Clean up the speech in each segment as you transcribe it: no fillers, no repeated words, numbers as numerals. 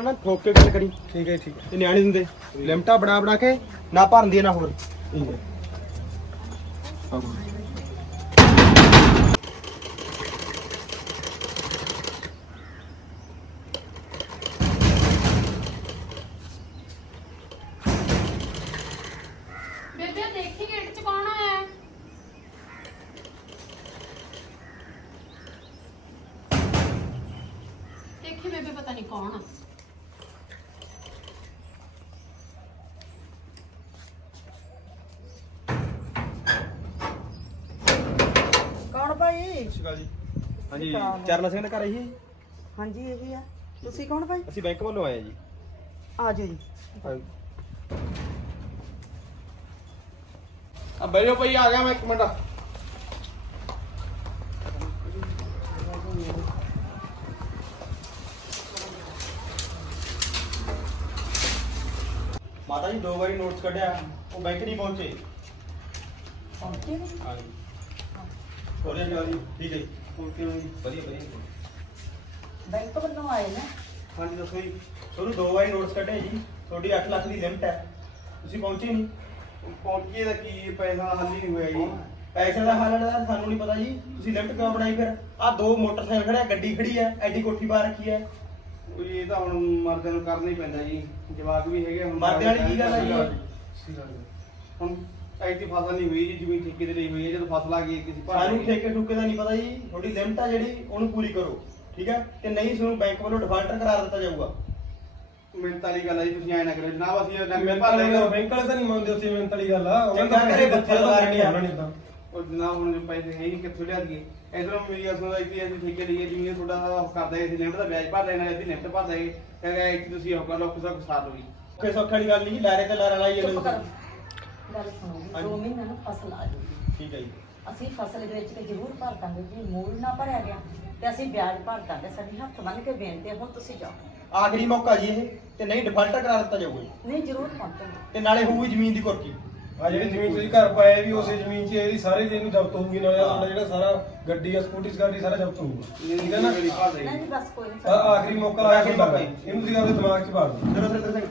ਨਾਲ ਨਾ ਠੋਕ ਕੇ ਗੱਲ ਕਰੀ। ਠੀਕ ਹੈ ਠੀਕ ਹੈ। ਤੇ ਨਿਆਣੇ ਦਿੰਦੇ ਲਿਮਟਾਂ ਬਣਾ ਕੇ ਨਾ ਭਰਨ ਦੀ ਨਾ ਹੋਰ। ਠੀਕ ਹੈ। ਬੇਬੇ ਦੇਖੀ ਗੇਟ 'ਚ ਕੌਣ ਆਇਆ ਹੈ? ਦੇਖੀ ਬੇਬੇ ਪਤਾ ਨਹੀਂ ਕੌਣ ਆ। ਕੌਣ ਭਾਈ? ਸਤਿ ਸ਼੍ਰੀ ਅਕਾਲ ਜੀ। ਹਾਂਜੀ ਚਰਨ ਸਿੰਘ ਦੇ ਘਰ ਆਈ ਜੀ? ਹਾਂਜੀ ਇਹੀ ਆ। ਤੁਸੀਂ ਕੌਣ ਭਾਈ? ਅਸੀਂ ਬੈਂਕ ਵੱਲੋਂ ਆਏ ਜੀ। ਆ ਜਾਓ ਜੀ। ਆ ਬੈਠੋ ਭਾਈ, ਆ ਗਿਆ ਮੈਂ 1 ਮਿੰਟ। ਮਾਤਾ ਜੀ 2 ਵਾਰੀ ਨੋਟਸ ਕੱਢਿਆ, ਉਹ ਬੈਂਕ ਨਹੀਂ ਪਹੁੰਚੇ। ਪਹੁੰਚੇ ਨੀ? ਹਾਂਜੀ ਹੋਰੇ ਜੀ। ਠੀਕ ਹੈ ਜੀ। ਹੋਰ ਕਿਵੇਂ ਜੀ? ਵਧੀਆ ਵਧੀਆ। ਬੈਂਕ ਵੱਲੋਂ ਆਏ ਨੇ? ਹਾਂਜੀ ਦੱਸੋ ਜੀ। ਤੁਹਾਨੂੰ 2 ਵਾਰੀ ਨੋਟਸ ਕੱਢੇ ਜੀ, ਤੁਹਾਡੀ 8 ਲੱਖ ਦੀ ਲਿਮਟ ਹੈ, ਤੁਸੀਂ ਪਹੁੰਚੇ ਨਹੀਂ। ਪਹੁੰਚੀਏ ਦਾ ਕੀ ਪੈਸਾ ਹੱਲ ਹੀ ਨਹੀਂ ਹੋਇਆ ਜੀ। ਪੈਸੇ ਦਾ ਹਾਲ ਦਾ ਸਾਨੂੰ ਨਹੀਂ ਪਤਾ ਜੀ, ਤੁਸੀਂ ਲਿਮਟ ਕਿਉਂ ਬਣਾਈ ਫਿਰ? ਆਹ 2 ਮੋਟਰਸਾਈਕਲ ਖੜਿਆ, ਗੱਡੀ ਖੜੀ ਹੈ, ਐਡੀ ਕੋਠੀ ਪਾ ਰੱਖੀ ਹੈ। ਇਹ ਤਾਂ ਹੁਣ ਮਰਦਿਆਂ ਨੂੰ ਕਰਨਾ ਹੀ ਪੈਂਦਾ ਜੀ। ਜਵਾਕ ਵੀ ਹੈਗੇ ਹੁਣ। ਮਰਦਿਆਂ ਵਾਲੀ ਕੀ ਗੱਲ ਹੈ ਜੀ? ਹੁਣ ਐਡੀ ਫਸਲ ਨਹੀਂ ਹੋਈ ਜੀ, ਜ਼ਮੀਨ ਠੇਕੇ ਤੇ ਲਈ ਹੋਈ ਹੈ। ਜਦੋਂ ਫਸਲ ਆ ਗਈ ਕਿਸੇ ਸਾਨੂੰ ਠੇਕੇ ਠੁਕੇ ਦਾ ਨਹੀਂ ਪਤਾ ਜੀ, ਤੁਹਾਡੀ ਲਿਮਟ ਆ ਜਿਹੜੀ ਉਹਨੂੰ ਪੂਰੀ ਕਰੋ, ਠੀਕ ਹੈ? ਤੇ ਨਹੀਂ ਤੁਹਾਨੂੰ ਬੈਂਕ ਵੱਲੋਂ ਡਿਫਾਲਟਰ ਕਰਾਰ ਦਿੱਤਾ ਜਾਊਗਾ। ਮਿਹਨਤ ਵਾਲੀ ਗੱਲ ਹੈ ਜੀ, ਤੁਸੀਂ ਐ ਨਾ ਕਰੋ ਜਨਾਬ। ਅਸੀਂ ਮਿਹਨਤ ਵਾਲੀ ਬੈਂਕ ਵਾਲੇ ਤਾਂ ਨਹੀਂ ਮੰਨਦੇ ਉੱਥੇ ਮਿਹਨਤ ਵਾਲੀ ਗੱਲ ਆ। ਉਹਨਾਂ ਚੰਗਾ ਦਾ ਘਰੇ ਬੱਚੇ ਦਾ ਬੱਚੇ ਉਹਨਾਂ ਨੇ ਤਾਂ ਉਹ ਜਨਾਬ ਹੁਣ ਜੋ ਪੈਸੇ ਹੈ ਨਹੀਂ, ਕਿੱਥੋਂ ਲਿਆ ਦਈਏ? ਇਧਰੋਂ ਮੇਰੀ ਗੱਲ ਸੁਣੋ, ਇੱਥੇ ਅਸੀਂ ਠੇਕੇ ਲਈਏ ਜਿਵੇਂ ਤੁਹਾਡਾ ਕਰਦੇ ਅਸੀਂ ਲਿਮਟ ਦਾ ਵਿਆਜ ਭਰ ਲੈਣਾ, ਇਹਦੀ ਲਿਮਟ ਭਰ ਦੇਗੇ। ਕਹਿੰਦਾ ਇੱਥੇ ਤੁਸੀਂ ਉਹ ਕਰ ਲਓ, ਕਿਸੇ ਕੋ ਸਾਥ ਹੋਈ ਕੋਈ ਸੌਖੀ ਵਾਲੀ ਗੱਲ ਨਹੀਂ, ਲਾਰੇ ਤੇ ਲਾਰਾ ਲਾਈ ਚੁੱਪ ਜਾਂਦੇ। ਕਰੋ। ਗੱਲ ਸੁਣੋ ਜੀ। 2 ਮਹੀਨਿਆਂ ਨੂੰ ਫਸਲ ਆ ਜੂਗੀ। ਠੀਕ ਹੈ ਜੀ। ਅਸੀਂ ਫਸਲ ਵੇਚ ਕੇ ਜ਼ਰੂਰ ਭਰ ਦਾਂਗੇ ਜੀ। ਮੂਲ ਨਾ ਭਰਿਆ ਗਿਆ ਤੇ ਅਸੀਂ ਵਿਆਜ ਭਰ ਦਾਂਗੇ। ਸਾਡੀ ਹੱਥ ਬੰਨ ਕੇ ਬੇਨਤੀ ਹੈ, ਹੁਣ ਤੁਸੀਂ ਜਾਓ। ਆਖਰੀ ਮੌਕਾ ਜੀ ਇਹ, ਤੇ ਨਹੀਂ ਡਿਫਾਲਟਰ ਕਰਾ ਦਿੱਤਾ ਜਾਊਗਾ ਜੀ। ਨਹੀਂ ਜ਼ਰੂਰ ਪਹੁੰਚਾਂਗੇ। ਤੇ ਨਾਲੇ ਹੋਊਗੀ ਜ਼ਮੀਨ ਦੀ ਕੁਰਕੀ। ਆ ਜਿਹੜੀ ਜ਼ਮੀਨ ਤੁਸੀਂ ਘਰ ਪਾਇਆ ਵੀ ਉਸੇ ਜ਼ਮੀਨ 'ਚ ਇਹਦੀ ਸਾਰੇ ਦਿਨ ਨੂੰ ਜ਼ਬਤ ਹੋਊਗੀ। ਨਾਲੇ ਤੁਹਾਡਾ ਜਿਹੜਾ ਸਾਰਾ ਗੱਡੀ ਆ ਸਕੂਟੀ ਸਕਾਟੀ ਸਾਰਾ ਜ਼ਬਤ ਹੋਊਗਾ। ਠੀਕ ਹੈ ਨਾ? ਨਹੀਂ ਜੀ ਬਸ ਕੋਈ ਨਹੀਂ। ਆਖਰੀ ਮੌਕਾ ਆਇਆ ਕਿ ਬਾਬਾ ਇਹਨੂੰ ਤੁਸੀਂ ਆਪਣੇ ਦਿਮਾਗ 'ਚ ਪਾ ਦਿਓ। ਚਲੋ ਸੁਰਿੰਦਰ ਸਿੰਘ।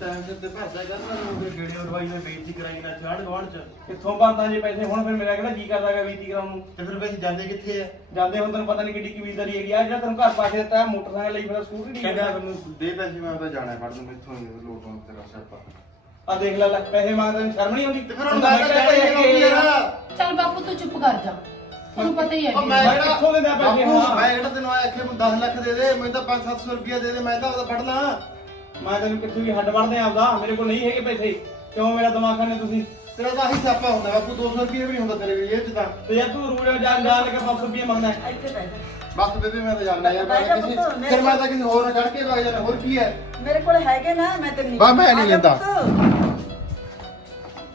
ਟਾਈਮ ਤੇ ਭਰਦਾ ਕਰਨਾ ਉਹ ਗੇੜੇ ਦਵਾਈ ਨੇ ਬੇਇੱਜ਼ਤੀ ਕਰਾਈ ਨਾ ਛਾੜ ਗਵਾਣ ਚ। ਕਿੱਥੋਂ ਭਰਦਾ ਜੀ ਪੈਸੇ? ਹੁਣ ਫਿਰ ਮੇਰਾ ਕਿਹੜਾ ਜੀ ਕਰਦਾਗਾ ਵੀਤੀ ਕਰਾਉਣ ਨੂੰ। ਤੇ ਫਿਰ ਪੈਸੇ ਜਾਂਦੇ ਕਿੱਥੇ ਆ? ਜਾਂਦੇ ਹੁਣ ਤੈਨੂੰ ਪਤਾ ਨਹੀਂ ਕਿੱਡੀ ਕਬੀਲਦਾਰੀ ਹੈਗੀ ਆ। ਜਿਹੜਾ ਤੈਨੂੰ ਘਰ ਪਾ ਕੇ ਦਿੱਤਾ, ਮੋਟਰਸਾਈਕਲ ਲਈ ਫਿਰ ਸਕੂਟਰੀ ਨਹੀਂ ਕਹਿੰਦਾ ਜਾਂਦਾ। ਮੈਨੂੰ ਦੇ ਪੈਸੇ, ਮੈਂ ਤਾਂ ਜਾਣਾ ਫੜ ਦੂੰ ਇੱਥੋਂ ਲੋਟ ਹੋਣ ਤੇਰਾ ਸਿਆਪਾ। ਆ ਦੇਖ ਲੈ ਪੈਸੇ ਮੰਗਦਾ ਨੂੰ ਸ਼ਰਮ ਨਹੀਂ ਆਉਂਦੀ? ਤੇ ਫਿਰ ਹੁਣ ਮੈਂ ਤਾਂ ਕਹਿ ਰਿਹਾ ਯਾਰ। ਚੱਲ ਬਾਪੂ ਤੂੰ ਚੁੱਪ ਕਰ ਜਾ, ਤੁਹਾਨੂੰ ਪਤਾ ਹੀ ਹੈ ਉਹ ਜੀ। ਮੈਂ ਜਿਹੜਾ ਕਿੱਥੋਂ ਦਿੰਦਾ ਪੈਸੇ? ਬਾਪੂ, ਹਾਂ। ਮੈਂ ਜਿਹੜਾ ਤੈਨੂੰ ਆਇਆ ਕਿ ਮੈਨੂੰ 10 ਲੱਖ ਦੇ ਦੇ, ਮੈਨੂੰ ਤਾਂ 500-700 ਰੁਪਇਆ ਦੇ ਦੇ, ਮੈਂ ਤਾਂ ਉਹਦਾ ਫੜ ਲਾਂ। ਮੈਂ ਤੈਨੂੰ ਕਿੱਥੋਂ ਵੀ ਹੱਡ ਵੜਦੇ ਆਪਦਾ, ਮੇਰੇ ਕੋਲ ਨਹੀਂ ਹੈਗੇ ਪੈਸੇ। ਕਿਉਂ ਮੇਰਾ ਦਿਮਾਗ ਖਾਣੇ ਤੁਸੀਂ? ਤੇਰਾ ਤਾਂ ਆਹੀ ਸਿਆਪਾ ਹੁੰਦਾ ਬਾਪੂ, 200 ਰੁਪਏ ਵੀ ਨਹੀਂ ਹੁੰਦਾ ਤੇਰੇ ਕੋਲ ਇਹ ਚ ਤਾਂ। ਤੇ ਯਾਰ ਤੂੰ ਰੋਜ਼ ਜਾਣ ਲੱਗਾ 500 ਰੁਪਏ ਮੰਗਦਾ ਹੈ। ਇੱਥੇ ਬੈਠ ਜਾ। ਬਸ ਬੇਬੇ ਮੈਂ ਤਾਂ ਜਾਣਾ ਯਾਰ। ਮੈਂ ਤਾਂ ਪੁੱਤ, ਫਿਰ ਮੈਂ ਤਾਂ ਕਿਸੇ ਹੋਰ ਨਾਲ ਚੜ ਕੇ ਲੱਗ ਜਾਣਾ, ਹੋਰ ਕੀ ਹੈ? ਮੇਰੇ ਕੋਲ ਹੈਗੇ ਨਾ, ਮੈਂ ਤੈਨੂੰ ਬਾ ਮੈਂ ਨਹੀਂ ਲੈਂਦਾ।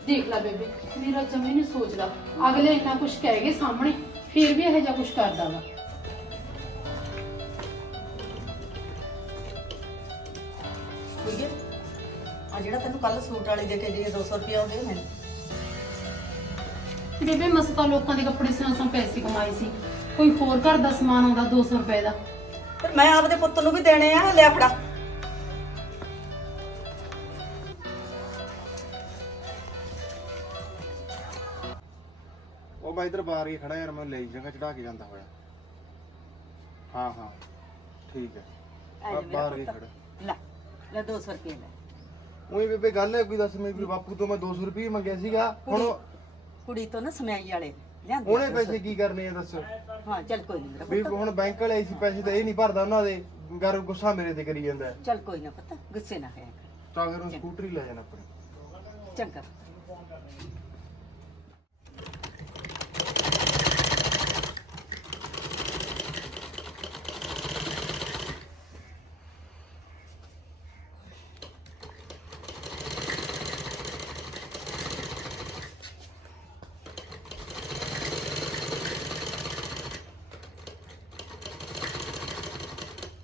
ਦੇਖ ਲੈ ਬੇਬੇ, ਮੇਰਾ ਜਮੀ ਨਹੀਂ ਸੋਚਦਾ। ਅਗਲੇ ਇੰਨਾ ਕੁਝ ਕਹੇਗੇ ਸਾਹਮਣੇ, ਫਿਰ ਵੀ ਇਹੋ ਜਿਹਾ ਕੁਝ ਕਰਦਾ ਵਾ। ਠੀਕ ਹੈ। ਆ ਜਿਹੜਾ ਤੈਨੂੰ ਕੱਲ ਸੂਟ ਵਾਲੀ ਦੇ ਕੇ ਗਈ 200 ਰੁਪਏ ਹੋ ਗਏ ਮੈਨੂੰ। ਬੇਬੇ ਮਸਤਾ ਲੋਕਾਂ ਦੇ ਕੱਪੜੇ ਸਿਉਂ ਪੈਸੇ ਕਮਾਏ ਸੀ, ਕੋਈ ਹੋਰ ਘਰ ਦਾ ਸਮਾਨ ਆਉਂਦਾ 200 ਰੁਪਏ ਦਾ। ਤੇ ਮੈਂ ਆਪਦੇ ਪੁੱਤ ਨੂੰ ਵੀ ਦੇਣੇ ਆ, ਲੈ ਫੜਾ। ਉਹ ਮੈਂ ਇਧਰ ਬਾਹਰ ਹੀ ਖੜਾ ਯਾਰ, ਮੈਂ ਲਈ ਜਗ੍ਹਾ ਚੜਾ ਕੇ ਜਾਂਦਾ ਹੋਇਆ। ਹਾਂ ਹਾਂ ਠੀਕ ਹੈ। ਐ ਜੇ ਬਾਹਰ ਹੀ ਮੇਰਾ ਖੜਾ। ਪੁੱਤ ਲੈ ਲੈ 200 ਰੁਪਏ ਲੈ। ਉਹੀ ਬੇਬੇ ਗੱਲ ਹੈ ਕੋਈ, ਦੱਸ ਮੇਰੇ ਬਾਪੂ ਤੋਂ ਮੈਂ 200 ਰੁਪਏ ਮੰਗਿਆ ਸੀਗਾ। ਹੁਣ ਕੁੜੀ ਤੋਂ ਨਾ ਸਮਿਆਈ ਵਾਲੇ ਲਿਆਂਦੇ ਉਹਨੇ 200 ਪੈਸੇ ਕੀ ਕਰਨੇ ਆ ਦੱਸ? ਹਾਂ ਚੱਲ ਕੋਈ ਨਹੀਂ ਮੇਰਾ ਵੀ ਪੁੱਤ। ਹੁਣ ਬੈਂਕ ਵਾਲੇ ਆਏ ਸੀ ਪੈਸੇ ਤਾਂ ਇਹ ਨਹੀਂ ਭਰਦਾ ਉਹਨਾਂ ਦੇ, ਗਰ ਗੁੱਸਾ ਮੇਰੇ ਤੇ ਕਰੀ ਜਾਂਦਾ। ਚੱਲ ਕੋਈ ਨਾ ਪਤਾ, ਗੁੱਸੇ ਨਾ ਹੋਇਆ ਕਰ। ਤਾਂ ਫਿਰ ਸਕੂਟਰੀ ਲੈ ਜਾਣਾ ਆਪਣੀ। ਚੰਗਾ।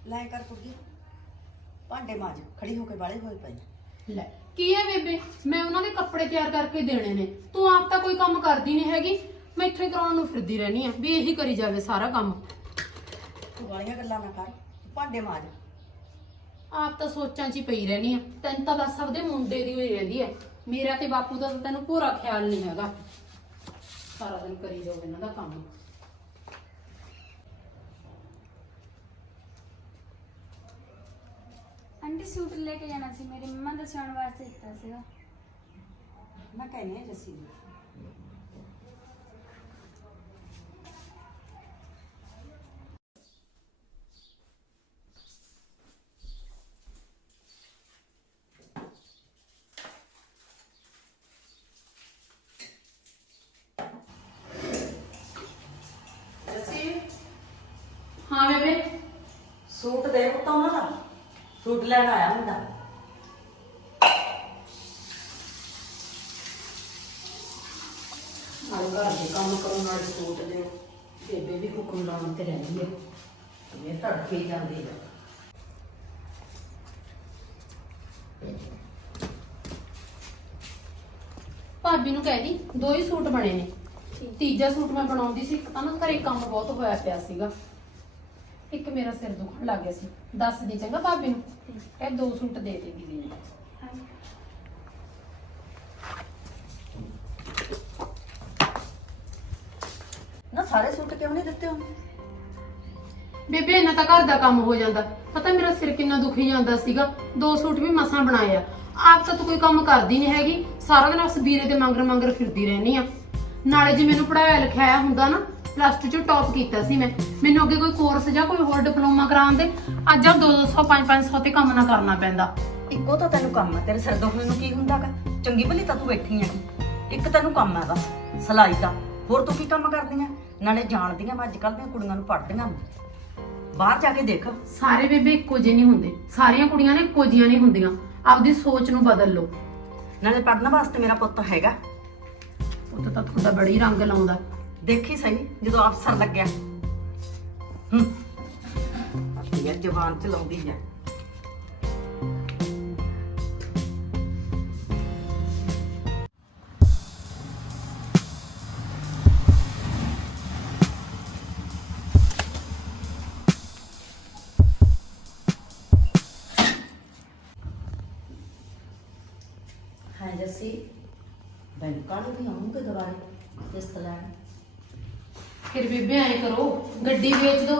ਲੈ ਕਰ ਕੁੜੀ, ਭਾਂਡੇ ਮਾਜ, ਖੜੀ ਹੋ ਕੇ ਵਾਲੇ ਹੋਏ ਪਏ। ਲੈ ਕੀ ਹੈ ਬੇਬੇ, ਮੈਂ ਉਹਨਾਂ ਦੇ ਕੱਪੜੇ ਤਿਆਰ ਕਰਕੇ ਦੇਣੇ ਨੇ, ਤੂੰ ਆਪ ਤਾਂ ਕੋਈ ਕੰਮ ਕਰਦੀ ਨਹੀਂ ਹੈਗੀ। ਮੈਂ ਇੱਥੇ ਹੀ ਕਰਾਉਣ ਨੂੰ ਫਿਰਦੀ ਰਹਿਣੀ ਆ ਵੀ ਇਹੀ ਕਰੀ ਜਾਵੇ ਸਾਰਾ ਕੰਮ। ਤੂੰ ਵਾਲੀਆਂ ਗੱਲਾਂ ਨਾ ਕਰ, ਭਾਂਡੇ ਮਾਂਜ। ਆਪ ਤਾਂ ਸੋਚਾਂ 'ਚ ਹੀ ਪਈ ਰਹਿਣੀ ਆ। ਤੈਨੂੰ ਤਾਂ ਬਸ ਆਪਦੇ ਮੁੰਡੇ ਦੀ ਹੋਈ ਰਹਿੰਦੀ ਹੈ, ਮੇਰਾ ਤੇ ਬਾਪੂ ਦਾ ਤਾਂ ਤੈਨੂੰ ਪੂਰਾ ਖਿਆਲ ਨਹੀਂ ਹੈਗਾ। ਸਾਰਾ ਦਿਨ ਕਰੀ ਜਾਓ ਇਹਨਾਂ ਦਾ ਕੰਮ। ਆਂਟੀ ਸੂਟ ਲੈ ਕੇ ਜਾਣਾ ਸੀ, ਮੇਰੀ ਮੰਮਾ ਦਾ ਸਿਉਣ ਵਾਸਤੇ ਦਿੱਤਾ ਸੀਗਾ। ਮੈਂ ਕਹਿੰਦੀ ਹਾਂ ਜੱਸੀ ਨੂੰ, ਹਾਂ ਬੇਬੇ, ਸੂਟ ਦੇ ਪੁੱਤਾਂ ਉਹਨਾਂ ਦਾ, ਸੂਟ ਲੈਣ ਆਇਆ ਹੁੰਦਾ। ਨਾਲ ਘਰ ਦੇ ਕੰਮ ਕਰੋ ਨਾਲ ਸੂਟ ਦਿਓ। ਬੇਬੇ ਵੀ ਹੁਕਮ ਲਾਉਣ ਤੇ ਰਹਿੰਦੀ ਹੈ। ਇਹ ਤੜਕੇ ਜਾਂਦੀ ਆ। ਭਾਬੀ ਨੂੰ ਕਹਿ ਦੀ 2 ਹੀ ਸੂਟ ਬਣੇ ਨੇ। ਤੀਜਾ ਸੂਟ ਮੈਂ ਬਣਾਉਂਦੀ ਸੀ, ਇੱਕ ਤਾਂ ਨਾ ਘਰੇ ਕੰਮ ਬਹੁਤ ਹੋਇਆ ਪਿਆ ਸੀਗਾ, ਇੱਕ ਮੇਰਾ ਸਿਰ ਦੁਖਣ ਲੱਗ ਗਿਆ ਸੀ। ਦੱਸ ਦੀ ਚੰਗਾ ਭਾਬੀ ਨੂੰ, ਇਹ 2 ਸੂਟ ਦੇ ਦੇਗੀ ਦੀਦੀ। ਨਾ ਸਾਰੇ ਸੂਟ ਕਿਉਂ ਨਹੀਂ ਦਿੱਤੇ ਉਹਨੂੰ? ਬੇਬੇ ਇਹਨਾਂ ਤਾਂ ਘਰ ਦਾ ਕੰਮ ਹੋ ਜਾਂਦਾ, ਪਤਾ ਮੇਰਾ ਸਿਰ ਕਿੰਨਾ ਦੁਖੀ ਜਾਂਦਾ ਸੀਗਾ। 2 ਸੂਟ ਵੀ ਮਸਾਂ ਬਣਾਏ ਆ। ਆਪ ਤਾਂ ਤੂੰ ਕੋਈ ਕੰਮ ਕਰਦੀ ਨਹੀਂ ਹੈਗੀ, ਸਾਰਾ ਦਿਨ ਉਸ ਵੀਰੇ ਦੇ ਮੰਗਰ ਫਿਰਦੀ ਰਹਿਣੀ ਆ। ਨਾਲੇ ਜੇ ਮੈਨੂੰ ਪੜਾਇਆ ਲਿਖਾਇਆ ਹੁੰਦਾ ਨਾ, +2 ਚ ਟੌਪ ਕੀਤਾ ਸੀ ਮੈਂ, ਮੈਨੂੰ ਅੱਗੇ ਕੋਈ ਕੋਰਸ ਜਾਂ ਕੋਈ ਹੋਰ ਡਿਪਲੋਮਾ ਕਰਾਉਣ ਦੇ ਅੱਜ ਆ 200 500 ਤੇ ਕੰਮ ਨਾ ਕਰਨਾ ਪੈਂਦਾ। ਇੱਕੋ ਤਾਂ ਤੈਨੂੰ ਕੰਮ ਹੈ, ਤੇਰੇ ਸਿਰ ਦੁਖਣ ਨੂੰ ਕੀ ਹੁੰਦਾਗਾ? ਚੰਗੀ ਭਲੀ ਤਾਂ ਤੂੰ ਬੈਠੀ ਆਂ, ਇੱਕ ਤੈਨੂੰ ਕੰਮ ਹੈ ਬਸ ਸਿਲਾਈ ਦਾ। ਹੋਰ ਤੂੰ ਕੀ ਕੰਮ ਕਰਦੀ ਆਂ? ਨਾਲੇ ਜਾਣਦੀਆਂ ਮੈਂ ਅੱਜ ਕੱਲ੍ਹ ਦੀਆਂ ਕੁੜੀਆਂ ਨੂੰ ਪੜ੍ਹਦੀਆਂ ਨੇ, ਬਾਹਰ ਜਾ ਕੇ ਦੇਖ। ਸਾਰੇ ਬੇਬੇ ਇੱਕੋ ਜਿਹੇ ਨਹੀਂ ਹੁੰਦੇ, ਸਾਰੀਆਂ ਕੁੜੀਆਂ ਨੇ ਇੱਕੋ ਜਿਹੀਆਂ ਨਹੀਂ ਹੁੰਦੀਆਂ। ਆਪਦੀ ਸੋਚ ਨੂੰ ਬਦਲ ਲਓ। ਨਾਲੇ ਪੜ੍ਹਨ ਵਾਸਤੇ ਮੇਰਾ ਪੁੱਤ ਹੈਗਾ। ਉਹ ਤਾਂ ਤੁਹਾਡਾ ਬੜੀ ਰੰਗ ਲਾਉਂਦਾ। ਦੇਖੀ ਸਹੀ ਜਦੋਂ ਅਫਸਰ ਲੱਗਿਆ, ਇਹ ਜ਼ਬਾਨ ਚਲਾਉਂਦੀ ਹੈ। ਹਾਂ ਜੱਸੀ, ਬੈਂਕਾਂ ਨੂੰ ਵੀ ਆਉਂਗੇ ਦੁਬਾਰੇ ਕਿਸ਼ਤ ਲੈਣ। ਫਿਰ ਬੇਬੇ ਐਂ ਕਰੋ, ਗੱਡੀ ਵੇਚ ਦੋ।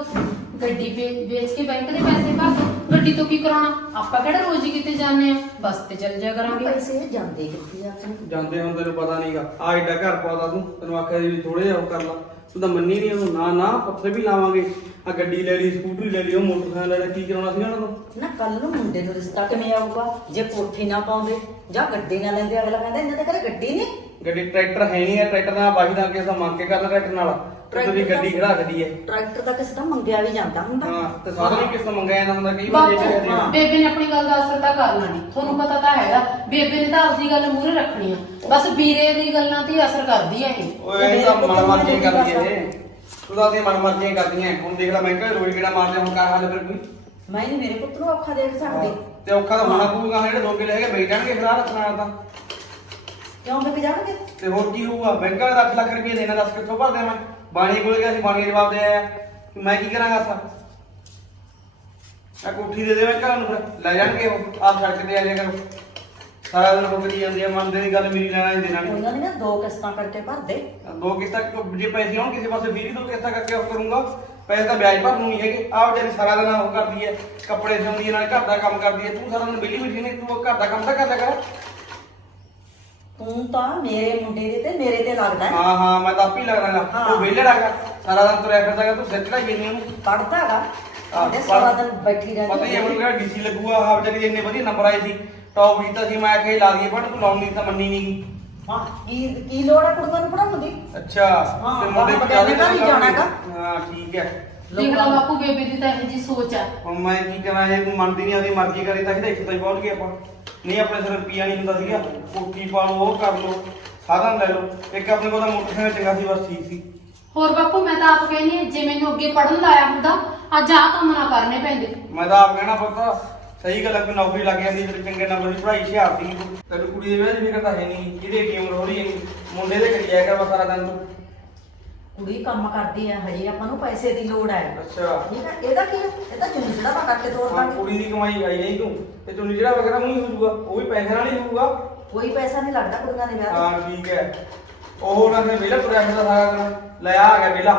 ਗੱਡੀ ਵੇਚ ਕੇ ਬੈਂਕ ਦੇ ਪੈਸੇ ਭਰ ਦੋ। ਗੱਡੀ ਤੋਂ ਕੀ ਕਰਾਉਣਾ? ਆਪਾਂ ਕਿਹੜਾ ਰੋਜ਼ ਹੀ ਕਿਤੇ ਜਾਂਦੇ ਆ, ਬੱਸ ਤੇ ਚੱਲ ਜਾ ਕਰਾਂਗੇ। ਪੈਸੇ ਜਾਂਦੇ ਕਿੱਥੇ ਆ ਆਪਣੇ? ਜਾਂਦੇ ਹੁਣ ਤੈਨੂੰ ਪਤਾ ਨਹੀਂਗਾ, ਆ ਏਡਾ ਘਰ ਪਾਦਾ ਤੈਨੂੰ ਆਖਿਆ ਵੀ ਥੋੜੇ ਜਿਹਾ ਉਹ ਕਰ ਲਾ, ਤੂੰ ਤਾਂ ਮੰਨੀ ਨਹੀਂ ਉਹਨੂੰ। ਨਾ ਪੱਥਰ ਵੀ ਲਾਵਾਂਗੇ, ਆ ਗੱਡੀ ਲੈ ਲਈ, ਸਕੂਟਰੀ ਲੈ ਲਈ, ਉਹ ਮੋਟਰਸਾਈਕਲ ਲੈ ਲਿਆ, ਕੀ ਕਰਾਉਣਾ ਸੀ ਉਹਨਾਂ ਤੋਂ? ਨਾ ਕੱਲ ਨੂੰ ਮੁੰਡੇ ਨੂੰ ਰਿਸ਼ਤਾ ਕਿਵੇਂ ਆਊਗਾ ਜੇ ਕੋਠੀ ਨਾ ਪਾਉਂਦੇ ਜਾਂ ਗੱਡੀ ਨਾ ਲੈਂਦੇ? ਅਗਲਾ ਕਹਿੰਦਾ ਇਹਨਾਂ ਦੇ ਘਰੇ ਗੱਡੀ ਨਹੀਂ। ਗੱਡੀ ਟਰੈਕਟਰ ਹੈ ਨਹੀਂ ਹੈ, ਟਰੈਕਟਰ ਨਾਲ ਬਾਈ ਦਾ ਕਿਸੇ ਦਾ ਮੰਗ ਕੇ ਕਰਨਾ ਟਰੈਕਟਰ ਨਾਲ। ਤੁਸੀਂ ਗੱਡੀ ਖੜਾ ਛੱਡੀ ਹੈ। ਟਰੈਕਟਰ ਤਾਂ ਕਿਸੇ ਦਾ ਮੰਗਿਆ ਵੀ ਜਾਂਦਾ ਹੁੰਦਾ। ਹਾਂ ਤੇ ਸਾਰਿਆਂ ਨੂੰ ਕਿਸੇ ਤੋਂ ਮੰਗਿਆ ਜਾਂਦਾ ਹੁੰਦਾ, ਕਈ ਵਾਰ ਜੇ ਬਾਪੂ, ਦੇਣਾ। ਬੇਬੇ ਨੇ ਆਪਣੀ ਗੱਲ ਦਾ ਅਸਰ ਤਾਂ ਕਰਨਾ ਨਹੀਂ, ਤੁਹਾਨੂੰ ਪਤਾ ਤਾਂ ਹੈਗਾ। ਬੇਬੇ ਨੇ ਤਾਂ ਆਪਦੀ ਗੱਲ ਮੂਹਰੇ ਰੱਖਣੀ ਆ, ਬਸ ਵੀਰੇ ਦੀ ਗੱਲਾਂ ਤੇ ਹੀ ਅਸਰ ਕਰਦੀ ਹੈ ਇਹ। ਓਏ ਇਹ ਤਾਂ ਮਨਮਰਜ਼ੀ ਕਰਦੀ ਹੈ ਇਹ, ਤੂੰ ਤਾਂ ਆਪਣੀ ਮਨਮਰਜ਼ੀਆਂ ਕਰਦੀਆਂ। ਹੁਣ ਦੇਖ ਲੈ ਮਹਿੰਗਾ ਰੋਜ਼ ਕਿਹੜਾ ਮਾਰਦੇ, ਹੁਣ ਕਰ ਹੱਲ ਫਿਰ ਕੋਈ। ਮੈਂ ਨਹੀਂ ਮੇਰੇ ਪੁੱਤ ਨੂੰ ਔਖਾ ਦੇਖ ਸਕਦੀ। ਤੇ ਔਖਾ ਤਾਂ ਹੋਣਾ ਪਊਗਾ, ਜਿਹੜੇ ਲੋਕੇ ਲੈ ਕੇ ਬੈਠ ਜਾਣਗੇ ਫਿਰ ਆਹ ਰੱਖਣਾ ਤਾਂ। ਕਿਉਂ ਵਿਕ ਜਾਣਗੇ? ਤੇ ਹੋਰ ਕੀ ਹੋਊਗਾ? ਬੈਂਕਾਂ ਦਾ 10 ਲੱਖ ਰੁਪਏ ਦੇਣਾ, ਦੱਸ ਕਿੱਥੋਂ ਭਰਦੇ ਮੈਂ? ਬਾਣੀ ਕੋਲ ਗਿਆ ਸੀ, ਬਾਣੀ ਜਵਾਬ ਦੇ ਆਇਆ, ਮੈਂ ਕੀ ਕਰਾਂਗਾ ਸਾ? ਮੈਂ ਕੋਠੀ ਦੇ ਦੇਵਾਂ ਘਰ ਨੂੰ, ਫਿਰ ਲੈ ਜਾਣਗੇ ਉਹ। ਆਪ ਸੜਕ ਤੇ ਆ ਜਾਇਆ ਕਰੋ, ਸਾਰਾ ਦਿਨ ਹੋ ਕਰੀ ਜਾਂਦੀ ਆ, ਮੰਨਦੇ ਦੀ ਗੱਲ ਮੇਰੀ ਲੈਣਾ ਹੀ ਦੇਣਾ ਨਹੀਂ। ਉਹਨਾਂ ਨੇ ਨਾ 2 ਕਿਸ਼ਤਾਂ ਕਰਕੇ ਭਰ ਦੇ। 2 ਕਿਸ਼ਤਾਂ ਜੇ ਪੈਸੇ ਆਉਣ ਕਿਸੇ ਪਾਸੇ ਵੀਰੀ 2 ਕਿਸ਼ਤਾਂ ਕਰਕੇ ਉਹ ਕਰੂੰਗਾ। ਪੈਸੇ ਤਾਂ ਵਿਆਜ ਭਰਨ ਨੂੰ ਨਹੀਂ ਹੈਗੇ। ਆਹ ਵਿਚਾਰੀ ਸਾਰਾ ਦਿਨ ਉਹ ਕਰਦੀ ਹੈ, ਕੱਪੜੇ ਸਿਉਂਦੀ ਹੈ, ਨਾਲ ਘਰ ਦਾ ਕੰਮ ਕਰਦੀ ਹੈ। ਤੂੰ ਸਾਰਾ ਦਿਨ ਵਿਹਲੀ ਬੈਠੀ ਨਹੀਂ, ਤੂੰ ਘਰ ਦਾ ਕੰਮ ਤਾਂ ਕਰਦਾ ਕਰ। ਤੂੰ ਤਾਂ ਮੇਰੇ ਮੁੰਡੇ ਦੇ ਤੇ ਮੇਰੇ ਤੇ ਲੱਗਦਾ ਹੈ। ਹਾਂ ਮੈਂ ਤਾਂ ਆਪ ਹੀ ਲੱਗਦਾਗਾ। ਹਾਂ। ਉਹ ਵਿਹਲੜਾ ਹੈਗਾ, ਸਾਰਾ ਦਿਨ ਤੁਰਿਆ ਫਿਰਦਾਗਾ, ਤੂੰ ਸਿਰ ਚੜਾਈ ਜਾਂਦੀ ਉਹਨੂੰ। ਪੜਦਾ ਹੈਗਾ ਆਹ, ਤੇ ਸਾਰਾ ਦਿਨ ਬੈਠੀ ਪਤਾ ਹੀ ਰਹਿੰਦੀ ਹੈ ਮੈਨੂੰ ਕਿਹੜਾ ਡੀਸੀ ਲੱਗੂਗਾ। ਆਹ ਵਿਚਾਰੀ ਦੇ ਇੰਨੇ ਵਧੀਆ ਨੰਬਰ ਆਏ ਸੀ, ਟੌਪ ਕੀਤਾ ਸੀ। ਮੈਂ ਆਖਿਆ ਲਾ ਦਈਏ, ਪਰ ਤੂੰ ਲਾਉਣੀ ਤਾਂ ਮੰਨੀ ਨਹੀਂ। ਹਾਂ, ਕੀ ਲੋੜ ਹੈ ਕੁੜੀਆਂ ਨੂੰ ਪੜਾਉਣ ਦੀ? ਅੱਛਾ ਹਾਂ, ਤੇ ਮੁੰਡੇ ਬਾਹਰ ਜ਼ਿਆਦਾ ਘਰ ਹੀ ਜਾਣਾ ਹੈਗਾ। ਹਾਂ ਠੀਕ ਹੈ। ਦੇਖ ਲਾ ਬਾਪੂ, ਬੇਬੇ ਦੀ ਤਾਂ ਇਹੋ ਜੀ ਸੋਚ ਆ। ਹੁਣ ਮੈਂ ਕੀ ਕਰਾਂ, ਜੇ ਤੂੰ ਮੰਨਦੀ ਨਹੀਂ, ਆਪਣੀ ਮਰਜ਼ੀ ਕਰੀ ਤਾਂ ਇੱਥੇ ਤਾਈਂ ਪਹੁੰਚ ਗਏ ਆਪਾਂ। ਨਹੀਂ ਆਪਣੇ ਸਿਰ ਰੁਪਈਆ ਨਹੀਂ ਹੁੰਦਾ ਸੀਗਾ, ਕੋਠੀ ਪਾ ਲਓ, ਉਹ ਕਰ ਲਓ, ਸਾਧਨ ਲੈ ਲਓ। ਇੱਕ ਆਪਣੇ ਕੋਲ ਤਾਂ ਮੋਟਰਸਾਈਕਲ ਚੰਗਾ ਸੀ, ਬਸ ਠੀਕ ਸੀ। ਹੋਰ ਬਾਪੂ, ਮੈਂ ਤਾਂ ਆਪ ਕਹਿੰਦੀ ਹਾਂ, ਜੇ ਮੈਨੂੰ ਅੱਗੇ ਪੜਨ ਲਾਇਆ ਹੁੰਦਾ, ਅੱਜ ਆਹ ਕੰਮ ਨਾ ਕਰਨੇ ਪੈਂਦੇ। ਮੈਂ ਤਾਂ ਆਪ ਕਹਿਣਾ ਪੁੱਤ, ਸਹੀ ਗੱਲ ਹੈ, ਕੋਈ ਨੌਕਰੀ ਲੱਗ ਜਾਂਦੀ, ਤੇਰੇ ਚੰਗੇ ਨੰਬਰ ਦੀ ਪੜ੍ਹਾਈ ਹੁਸ਼ਿਆਰ ਸੀ ਤੂੰ। ਤੈਨੂੰ ਕੁੜੀ ਦੇ ਵਿਆਹ ਦੀ ਫਿਕਰ ਤਾਂ ਹੈ ਨਹੀਂ, ਜਿਹਦੀ ਏਟੀਐਮ ਹੋ ਰਹੀ ਹੈ, ਮੁੰਡੇ ਦੇ ਕਰੀ ਜਾਇਆ ਕਰ ਬਸ ਸਾਰਾ ਦਿਨ ਤੂੰ। ਕੁੜੀ ਕੰਮ ਕਰਦੀ ਹੈ ਹਜੇ ਆਪਾਂ ਨੂੰ ਪੈਸੇ ਦੀ ਲੋੜ ਹੈ ਅੱਛਾ ਠੀਕ ਹੈ ਇਹਦਾ ਕੀ ਹੈ ਇਹ ਤਾਂ ਚੁੰਨੀ ਚੜਾਵਾ ਕਰਕੇ ਤੋਰ ਹਾਂ ਦਾਂਗੇ ਕੁੜੀ ਦੀ ਕਮਾਈ ਆਈ ਨਹੀਂ ਤੂੰ ਤੇ ਤੂੰ ਜਿਹੜਾ ਵਗੈਰਾ ਨਹੀਂ ਹੋ ਜੂਗਾ ਉਹ ਵੀ ਪੈਸੇ ਨਾਲ ਹੀ ਹੋਊਗਾ ਕੋਈ ਪੈਸਾ ਨਹੀਂ ਲੱਗਦਾ ਕੁੜੀਆਂ ਦੇ ਵਿਆਹ ਹਾਂ ਠੀਕ ਹੈ ਉਹ ਨਾ ਫਿਰ ਵਿਹਲਾ ਤੁਰਿਆ ਫਿਰਦਾ ਸਾਰਾ ਦਿਨ ਲੈ ਆ ਗਿਆ ਵਿਹਲਾ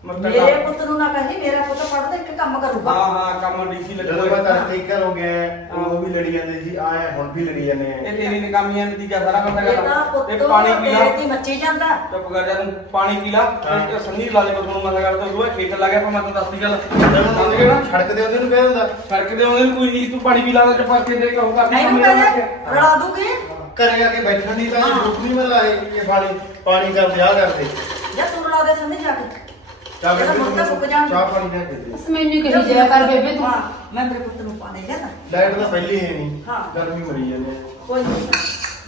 ਤੇ ਮੱਤਾ ਮੇਰੇ ਪੁੱਤ ਨੂੰ ਨਾ ਕਹੀ ਮੇਰਾ ਪੁੱਤ ਪੜਦਾ ਇੱਕ ਕੰਮ ਕਰੂਗਾ ਹਾਂ ਹਾਂ ਕੰਮ ਡੀਸੀ ਜਦੋਂ ਮੈਂ ਲੱਗੂਗਾ ਤਾਂ ਟੇਕਰ ਹੋ ਗਿਆ ਉਹ ਵੀ ਲੜੀ ਜਾਂਦੇ ਸੀ ਆਏ ਹੁਣ ਵੀ ਲੜੀ ਜਾਂਦੇ ਆ ਇਹ ਤੇਰੀ ਨਕਾਮੀਆਂ ਨਤੀਜਾ ਸਾਰਾ ਬੰਦਾ ਇਹ ਤਾਂ ਕਰਦਾ ਪੁੱਤ ਤੇ ਪਾਣੀ ਪੀ ਲਾ ਤੇਰੇ ਤੇ ਮੱਚੀ ਜਾਂਦਾ ਚੁੱਪ ਕਰ ਜਾ ਤੂੰ ਪਾਣੀ ਪੀ ਲਾ ਤੇ ਸੰਨੀ ਲਾ ਦੇ ਬਤੂ ਨੂੰ ਮਸਾ ਕਰਦਾ ਉਹ ਖੇਤ ਲੱਗਿਆ ਪਰ ਮੈਂ ਤੈਨੂੰ ਦੱਸਦੀ ਗੱਲ ਸਮਝ ਗਿਆ ਨਾ ਛੜਕਦੇ ਉਹਦੇ ਨੂੰ ਕਹਿ ਹੁੰਦਾ ਫਰਕ ਦੇ ਉਹਦੇ ਨੂੰ ਕੋਈ ਨਹੀਂ ਤੂੰ ਪਾਣੀ ਪੀ ਲਾ ਤੇ ਚੁੱਪ ਕਰਕੇ ਦੇ ਕਹੋ ਕਰਦੀ ਇਹਨੂੰ ਕਹਿੰਦੇ ਰਲਾ ਦੂਗੇ ਘਰੇ ਆ ਕੇ ਬੈਠਣ ਦੀ ਤਾਂ ਰੁਕ ਨਹੀਂ ਮਿਲਦਾ ਇਹ ਪਾਣੀ ਕਰਦੇ ਆ ਕਰਦੇ ਜਾਂ ਤੂੰ ਰਲਾ ਦੇ ਸੰਦੇ ਜਾ ਕੇ ਚਾਹ ਇਹਦਾ ਮੁੱਕਾ ਸੁੱਕ ਜਾਣ ਚਾਹ ਪਾਣੀ ਲੈ ਕੇ ਦੇ ਬਸ ਮੈਨੂੰ ਹੀ ਕਹੀ ਜਾਇਆ ਕਰ ਬੇਬੇ ਤੂੰ ਹਾਂ ਮੈਂ ਮੇਰੇ ਪੁੱਤ ਨੂੰ ਪਾਣੀ ਲਿਆ ਲਾਈਟ ਤਾਂ ਪਹਿਲੀ ਹੈ ਨਹੀਂ ਹਾਂ। ਗਰਮੀ ਮਰੀ ਜਾਂਦੇ ਆ ਕੋਈ ਨਹੀਂ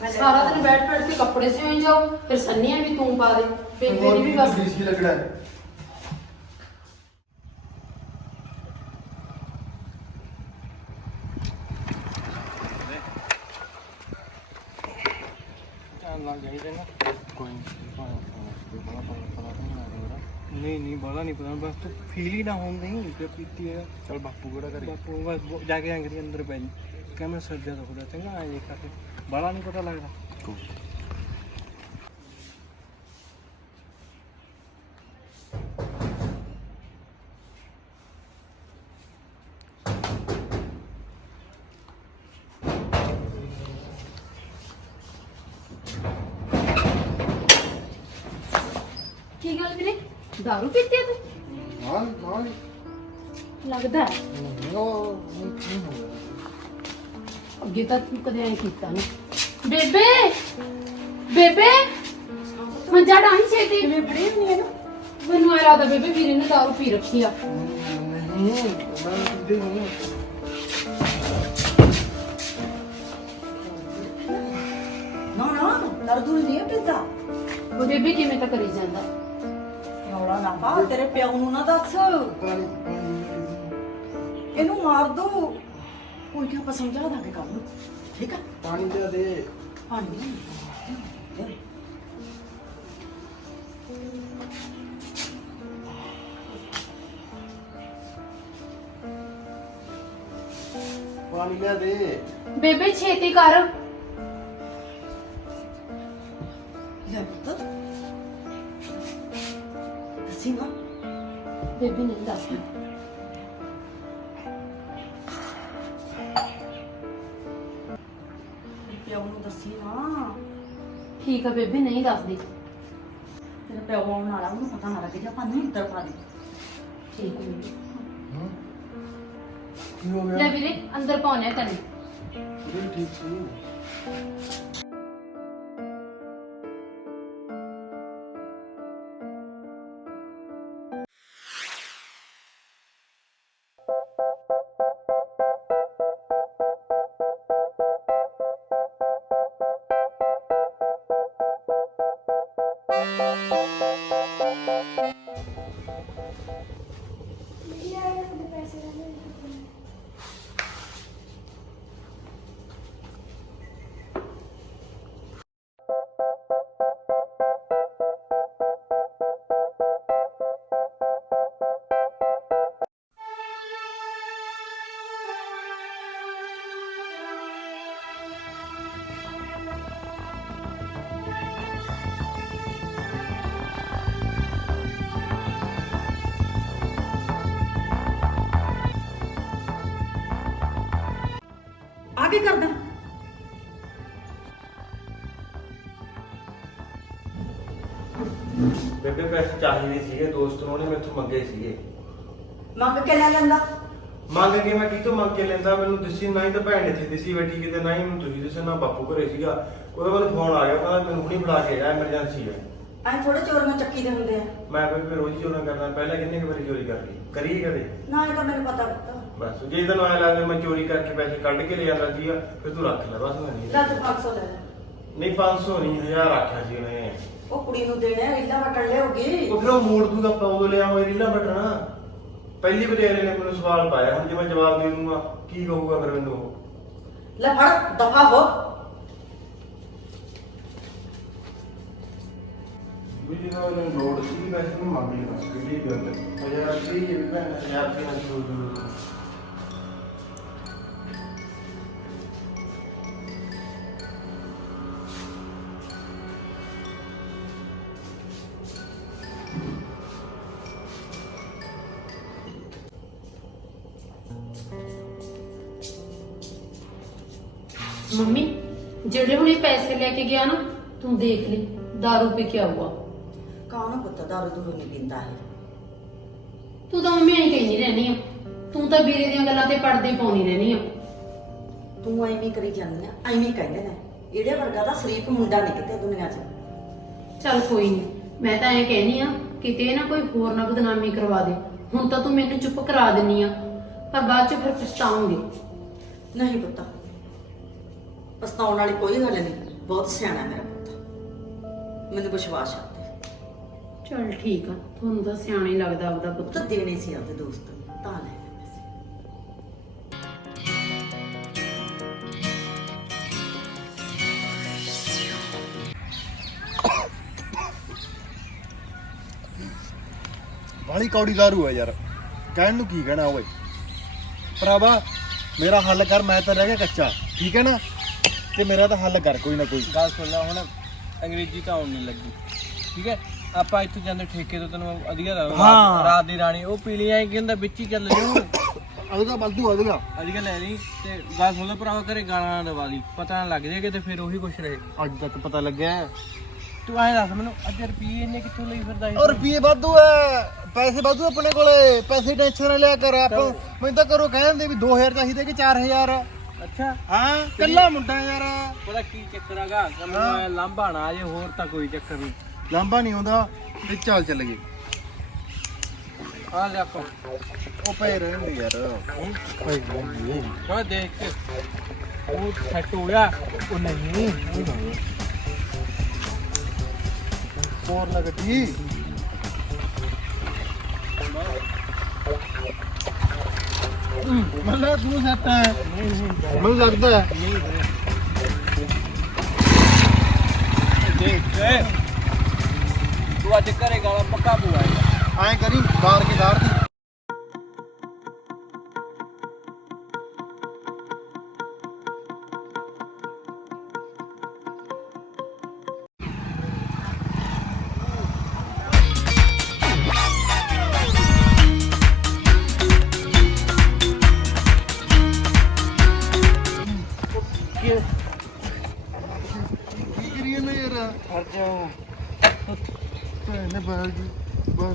ਮੈਂ ਸਾਰਾ ਦਿਨ ਬੈਠ ਬੈਠ ਕੇ ਕੱਪੜੇ ਸਿਉਂ ਜਾਓ ਫਿਰ ਸੰਨੀਆਂ ਵੀ ਤੂੰ ਪਾ ਦੇ ਬੇਬੇ ਦੀ ਵੀ ਬਸ ਡੀਸੀ ਲੱਗਣਾ ਹੈ। ਨਹੀਂ ਬਾਲਾ ਨਹੀਂ ਪਤਾ ਬਸ ਤੂੰ ਫੀਲ ਹੀ ਨਾ ਹੋਣ ਨਹੀਂ ਕਿ ਪੀਤੀ ਹੈ ਚੱਲ ਬਾਪੂ ਕਿਹੜਾ ਕਰੇ ਬਾਪੂ ਬਸ ਜਾ ਕੇ ਅੰਗਰੀ ਅੰਦਰ ਪੈ ਜੀ ਕਹਿ ਮੈਂ ਸਰਜਾ ਤੋਂ ਖੁਦਾ ਚੰਗਾ ਆ ਇਹ ਕਰਕੇ ਬਾਲਾ ਨਹੀਂ ਪਤਾ ਲੱਗਦਾ ਕੀ ਗੱਲ ਵੀਰੇ ਦਾਰੂ ਪੀਤੀ ਆ ਤੂੰ ਹਾਂ ਹਾਂ ਲੱਗਦਾ ਹੈ। ਅੱਗੇ ਤਾਂ ਤੂੰ ਕਦੇ ਐ ਕੀਤਾ ਨਹੀਂ ਬੇਬੇ ਬੇਬੇ ਮੰਜਾ ਡਾਹੀ ਛੇਤੀ ਮੈਂ ਬੜੀ ਹੁੰਦੀ ਹੈ ਨਾ ਮੈਨੂੰ ਐ ਲੱਗਦਾ ਬੇਬੇ ਵੀਰੇ ਨੇ ਦਾਰੂ ਪੀ ਰੱਖੀ ਆ ਨਾ ਦਰਦੂ ਨਹੀਂ ਪੀਤਾ ਬੇਬੇ ਕਿਵੇਂ ਤਾਂ ਕਰੀ ਜਾਂਦਾ ਰੌਲਾ ਨਾ ਪਾ ਤੇਰੇ ਪਿਓ ਨੂੰ ਨਾ ਦੱਸ ਇਹਨੂੰ ਮਾਰ ਦੋ ਕੋਈ ਕਿ ਆਪਾਂ ਸਮਝਾ ਦਾਂਗੇ ਕੰਮ ਨੂੰ ਠੀਕ ਆ ਪਾਣੀ ਦੇ ਪਾਣੀ ਪਾਣੀ ਲਿਆ ਦੇ ਬੇਬੇ ਛੇਤੀ ਕਰ ਲੈ ਪੁੱਤ ਦੱਸੀ ਨਾ ਬੇਬੇ ਨਹੀਂ ਦੱਸਦੀ ਪਿਓ ਨੂੰ ਦੱਸੀ ਨਾ ਠੀਕ ਆ ਬੇਬੇ ਨਹੀਂ ਦੱਸਦੀ ਤੇਰਾ ਪਿਓ ਆਉਣ ਵਾਲਾ ਉਹਨੂੰ ਪਤਾ ਨਾ ਲੱਗੇ ਜਾਂ ਆਪਾਂ ਨੂੰ ਅੰਦਰ ਪਾ ਦੇ ਠੀਕ ਆ ਬੇਬੇ ਕੀ ਹੋ ਲੈ ਗਿਆ ਵੀਰੇ ਅੰਦਰ ਪਾਉਣੇ ਤੈਨੂੰ ਠੀਕ ਸੀ ਆ ਕੀ ਕਰਦਾ ਬੇਬੇ ਪੈਸੇ ਚਾਹੀਦੇ ਸੀਗੇ ਦੋਸਤ ਨੂੰ ਉਹਨੇ ਮੈਥੋਂ ਮੰਗੇ ਸੀਗੇ ਮੰਗ ਕੇ ਲੈ ਲੈਂਦਾ ਮੰਗ ਕੇ ਮੈਂ ਕਿਤੋਂ ਮੰਗ ਕੇ ਲੈਂਦਾ ਮੈਨੂੰ ਦੱਸੀ ਨਾ ਹੀ ਤਾਂ ਭੈਣ ਇੱਥੇ ਦਿਸੀ ਬੈਠੀ ਕਿਤੇ ਨਾ ਹੀ ਮੈਨੂੰ ਤੁਸੀਂ ਦੱਸਿਆ ਨਾ ਬਾਪੂ ਘਰੇ ਸੀਗਾ ਉਹਦਾ ਮੈਨੂੰ ਫੋਨ ਆ ਗਿਆ ਕਹਿੰਦਾ ਮੈਨੂੰ ਹੁਣੀ ਫੜਾ ਕੇ ਆ ਐਮਰਜੈਂਸੀ ਹੈ ਐ ਥੋੜੇ ਚੋਰੀਆਂ ਚੱਕੀ ਦੇ ਹੁੰਦੇ ਆ ਮੈਂ ਬੇਬੇ ਰੋਜ਼ ਹੀ ਚੋਰੀਆਂ ਕਰਦਾ ਪਹਿਲਾਂ ਕਿੰਨੇ ਕੁ ਵਾਰੀ ਚੋਰੀ ਕਰ ਲਈ ਕਰੀ ਕਦੇ ਨਾ ਇਹ ਤਾਂ ਮੈਨੂੰ ਪਤਾ ਪੁੱਤ ਬਸ ਜੇ ਤੈਨੂੰ ਐ ਲੱਗਦਾ ਮੈਂ ਚੋਰੀ ਕਰਕੇ ਪੈਸੇ ਕੱਢ ਕੇ ਲੈ ਜਾਂਦਾ ਸੀਗਾ ਫਿਰ ਤੂੰ ਰੱਖ ਲੈ ਬਸ ਮੈਂ ਨਹੀਂ ਲੈ ਤੂੰ 500 ਲੈ ਲੈ ਨਹੀਂ 500 ਨਹੀਂ 1000 ਆਖਿਆ ਸੀ ਉਹਨੇ ਉਹ ਕੁੜੀ ਨੂੰ ਦੇਣੇ ਆ ਰੀਲਾ ਵਟਣ ਲਿਆਉਗੀ ਉਹ ਫਿਰ ਉਹ ਮੋੜ ਦੂਗਾ ਆਪਾਂ ਉਦੋਂ ਲਿਆ ਹੋਇਆ ਰੀਲਾ ਬਟਣਾ ਪਹਿਲੀ ਬਟੇਰੇ ਨੇ ਮੈਨੂੰ ਸਵਾਲ ਪਾਇਆ ਹੁਣ ਜੇ ਮੈਂ ਜਵਾਬ ਦੇ ਦੂੰਗਾ ਕੀ ਕਹੂਗਾ ਫਿਰ ਮੈਨੂੰ ਉਹ ਲੈ ਫੜ ਦਫਾ ਹੋ ਵੀ ਜਦੋਂ ਮੈਨੂੰ ਲੋੜ ਸੀ ਵੈਸੇ ਮੈਂ ਮੰਗ ਲਈ ਬਸ ਵੀ ਠੀਕ ਹੈ ਹਜ਼ਾਰ ਸੀ ਇਹ ਵੀ ਭੈਣ 1000 ਰੁਪਏ ਨਾਲ ਸ਼ੁਰੂ ਕਰੋ। ਮੰਮੀ ਜਿਹੜੇ ਹੁਣ ਇਹ ਪੈਸੇ ਲੈ ਕੇ ਗਿਆ ਨਾ ਤੂੰ ਦੇਖ ਲਈ दारू ਪੀ ਕੇ ਆਊਗਾ। ਕੌਣ ਪੁੱਤ ਦਾਰੂ ਦੂਰੂ ਨਹੀਂ ਪੀਂਦਾ ਹੈ। ਤੂੰ ਤਾਂ ਮੰਮੀ ਐਂ ਕਹਿੰਦੀ ਰਹਿਣੀ ਆ, ਤੂੰ ਤਾਂ ਵੀਰੇ ਦੀਆਂ ਗੱਲਾਂ ਤੇ ਪੜਦੇ ਪਾਉਣੀ ਰਹਿਣੀ ਆ। ਤੂੰ ਐਵੇਂ ਕਰੀ ਜਾਂਦੀ ਆ, ਐਵੇਂ ਕਹਿੰਦੇ ਨੇ ਇਹਦੇ ਵਰਗਾ ਤਾਂ ਸ਼ਰੀਫ ਮੁੰਡਾ ਨਹੀਂ ਕਿਤੇ ਦੁਨੀਆ 'ਚ। ਚੱਲ ਕੋਈ ਨਹੀਂ, ਮੈਂ ਤਾਂ ਐਂ ਕਹਿਨੀ ਆ ਕਿਤੇ ਨਾ ਕੋਈ ਹੋਰ ਨਾ ਬਦਨਾਮੀ ਕਰਵਾ ਦੇ। ਹੁਣ ਤਾਂ ਤੂੰ ਮੈਨੂੰ ਚੁੱਪ ਕਰਾ ਦਿੰਨੀ ਆ, ਪਰ ਬਾਅਦ ਚ ਫਿਰ ਪਛਤਾਉਂਗੀ। ਨਹੀਂ ਪੁੱਤ, ਪਛਤਾਉਣ ਵਾਲੀ ਕੋਈ ਗੱਲ ਨਹੀਂ, ਬਹੁਤ ਸਿਆਣਾ ਮੇਰਾ ਪੁੱਤ, ਮੈਨੂੰ ਵਿਸ਼ਵਾਸ ਆ ਤੇ। ਚੱਲ ਠੀਕ ਆ, ਤੁਹਾਨੂੰ ਤਾਂ ਸਿਆਣਾ ਹੀ ਲੱਗਦਾ ਆਪਦਾ ਪੁੱਤ ਪੁੱਤ। ਦੇਣੇ ਸੀ ਆਪਦੇ ਦੋਸਤ ਨੂੰ, ਤਾਂ ਲੈ ਲੈ ਪੈਸੇ। ਬਾਲੀ ਕੌੜੀ ਦਾਰੂ ਹੈ ਯਾਰ, ਕਹਿਣ ਨੂੰ ਕੀ ਕਹਿਣਾ ਓਏ ਭਰਾਵਾ। ਮੇਰਾ ਹੱਲ ਕਰ, ਮੈਂ ਤਾਂ ਰਹਿ ਗਿਆ ਕੱਚਾ, ਠੀਕ ਹੈ ਨਾ, ਤੇ ਮੇਰਾ ਤਾਂ ਹੱਲ ਕਰ ਕੋਈ ਨਾ ਕੋਈ। ਗੱਲ ਸੁਣ ਲੈ ਹੁਣ, ਅੰਗਰੇਜ਼ੀ ਤਾਂ ਆਉਣ ਨਹੀਂ ਲੱਗੀ, ਠੀਕ ਹੈ। ਆਪਾਂ ਇੱਥੇ ਜਾਂਦੇ ਠੇਕੇ ਤੋਂ, ਤੈਨੂੰ ਵਧੀਆ ਹਾਂ। ਰਾਤ ਦੀ ਰਾਣੀ ਉਹ ਪੀਲੀ ਆਏ ਕੀ ਹੁੰਦਾ, ਵਿੱਚ ਹੀ ਚੱਲ ਜਾਊ। ਅਦਗਾ ਬਲਦੂ ਅਦਗਾ ਅੱਜ ਕੱਲ੍ਹ ਲੈ ਲਈ ਤੇ ਗੱਲ ਸੁਣ ਲੈ ਭਰਾਵਾ, ਘਰੇ ਗਾਲਾਂ ਨਾ ਦਵਾ ਲਈ, ਪਤਾ ਨਾ ਲੱਗ ਜਾਏਗਾ ਤੇ ਫਿਰ ਉਹੀ ਕੁਛ ਰਹੇ। ਅੱਜ ਤੱਕ ਪਤਾ ਲੱਗਿਆ। ਤੂੰ ਐਂ ਦੱਸ ਮੈਨੂੰ, ਅੱਜ ਰੁਪਈਏ ਇੰਨੇ ਕਿੱਥੋਂ ਲਈ ਫਿਰਦਾ ਔਰ ਰੁਪਏ ਵਾਧੂ ਐ, ਪੈਸੇ ਵਾਧੂ ਆਪਣੇ ਕੋਲੇ, ਪੈਸੇ ਟੈਨਸ਼ਨ ਨਾ ਲਿਆ ਕਰ। ਆਪਾਂ ਮੈਨੂੰ ਤਾਂ ਕਰੋ ਕਹਿੰਦੇ ਵੀ 2000 ਚਾਹੀਦੇ ਕਿ 4000। ਅੱਛਾ, ਹਾਂ ਕੱਲਾ ਮੁੰਡਾ ਯਾਰ, ਪਤਾ ਕੀ ਚੱਕਰ ਹੈਗਾ, ਮੈਨੂੰ ਲਾਂਭਾ ਨਾ ਜੇ, ਹੋਰ ਤਾਂ ਕੋਈ ਚੱਕਰ ਨਹੀਂ। ਲਾਂਭਾ ਨਹੀਂ ਆਉਂਦਾ ਤੇ ਚੱਲ ਗਏ। ਆ ਲੈ ਆਪਾਂ ਉਹ ਪਏ ਰਹਿਣ ਦੇ ਯਾਰ। ਮੈਂ ਦੇਖ ਕੇ ਉਹ ਸੈੱਟ ਹੋ ਗਿਆ। ਉਹ ਨਹੀਂ ਹੋਰ ਨਾ ਗੱਡੀ ਮੱਲਾ ਤੂੰ ਸੱਟ ਹੈ, ਮੈਨੂੰ ਲੱਗਦਾ ਹੈ। ਦੇਖ ਕੇ ਤੂੰ ਅੱਜ ਘਰੇ ਗਾਲਾਂ ਪੱਕਾ ਪਵਾਏਗਾ। ਐਂ ਕਰੀ ਬਾਹਰ ਕੇ ਦਾਰ ਦੀ ਕੀ ਕਰੀਏ ਨਾ ਯਾਰ। ਹਰ ਜਾਓ ਭੈਣ ਨੇ ਬਾਹਰ